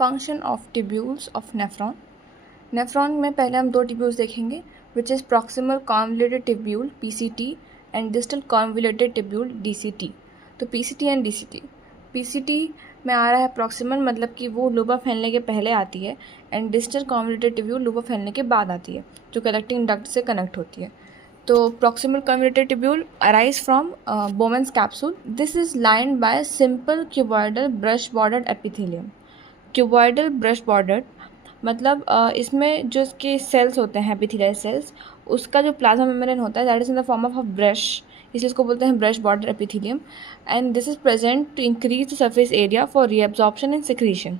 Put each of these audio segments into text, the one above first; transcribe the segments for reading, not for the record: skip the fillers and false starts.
Function of tubules of nephron. Nephron में पहले हम दो ट्यूब्यूल्स देखेंगे, which is proximal convoluted tubule PCT and distal convoluted tubule DCT। तो PCT एंड DCT, PCT में आ रहा है प्रॉक्सिमल, मतलब कि वो लूबा फैलने के पहले आती है, and distal convoluted tubule Luba फैलने के बाद आती है, जो कलेक्टिंग डक्ट से कनेक्ट होती है। तो proximal convoluted tubule arise from Bowman's capsule. This is lined by simple cuboidal brush bordered epithelium. Cuboidal brush bordered मतलब इसमें जो इसके सेल्स होते हैं एपिथेलियल सेल्स, उसका जो प्लाज्मा मेम्ब्रेन होता है that is in the form of a brush, इसलिए इसको बोलते हैं brush border epithelium, and this is present to increase the surface area for reabsorption and secretion.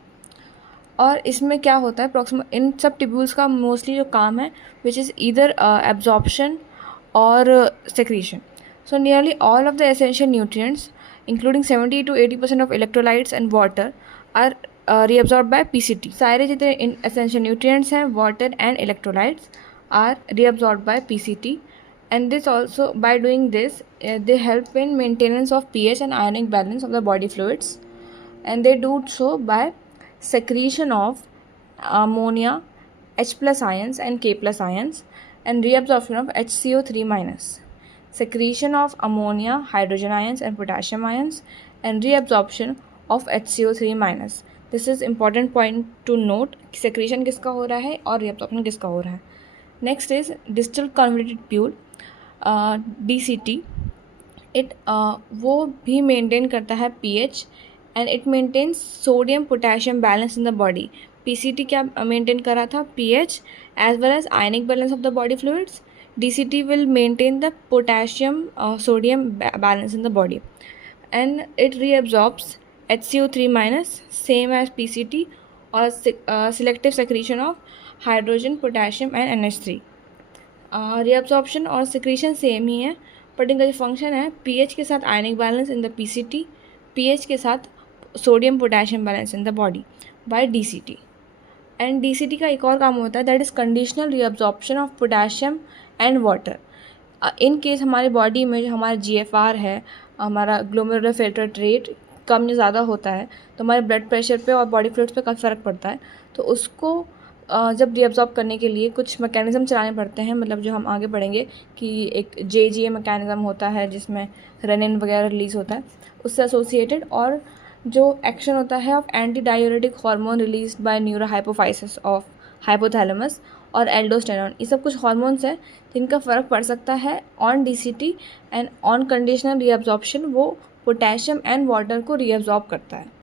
और इसमें क्या होता है, प्रॉक्सिमल इन सब ट्यूब्यूल्स का मोस्टली जो काम है which is either absorption or secretion. So nearly all of the essential nutrients, including 70 to 80% of electrolytes and water, are reabsorbed by PCT. सारे जितने essential nutrients हैं, water and electrolytes are reabsorbed by PCT, and this also, by doing this, they help in maintenance of pH and ionic balance of the body fluids, and they do so by secretion of ammonia, H plus ions and K plus ions, and reabsorption of HCO3 minus, secretion of ammonia, hydrogen ions and potassium ions, and reabsorption of HCO3 minus. This is important point to note, secretion किसका हो रहा है और reabsorption किसका हो रहा है. Next is distal convoluted tubule, DCT. It वो भी maintain करता है pH and it maintains sodium potassium balance in the body. PCT क्या मेंटेन कर रहा था, pH as well as ionic balance of the body fluids. DCT will maintain the potassium sodium balance in the body, and it reabsorbs HCO3 minus same as PCT, or selective secretion of hydrogen, potassium and NH3. reabsorption और secretion same ही है, but इनका जो function है pH के साथ ionic balance in the PCT, pH के साथ sodium potassium balance in the body by DCT. And DCT का एक और काम होता है that is conditional reabsorption of potassium and water. In case हमारे बॉडी में जो हमारा GFR है, हमारा ग्लोमेरुलर फिल्ट्रेट रेट कम या ज़्यादा होता है, तो हमारे ब्लड प्रेशर पे और बॉडी फ्लूइड्स पे काफ़ी फ़र्क पड़ता है। तो उसको जब रीअब्जॉर्ब करने के लिए कुछ मैकेनिज़्म चलाने पड़ते हैं, मतलब जो हम आगे पढ़ेंगे कि एक JGA मैकेनिज़्म होता है जिसमें रेनिन वगैरह रिलीज़ होता है उससे एसोसिएटेड, और जो एक्शन होता है of anti diuretic hormone released by neurohypophysis of hypothalamus और एल्डोस्टेरॉन, ये सब कुछ हार्मोन्स हैं जिनका फ़र्क पड़ सकता है on DCT, and on conditional reabsorption वो पोटेशियम एंड वाटर को रीअब्जॉर्ब करता है।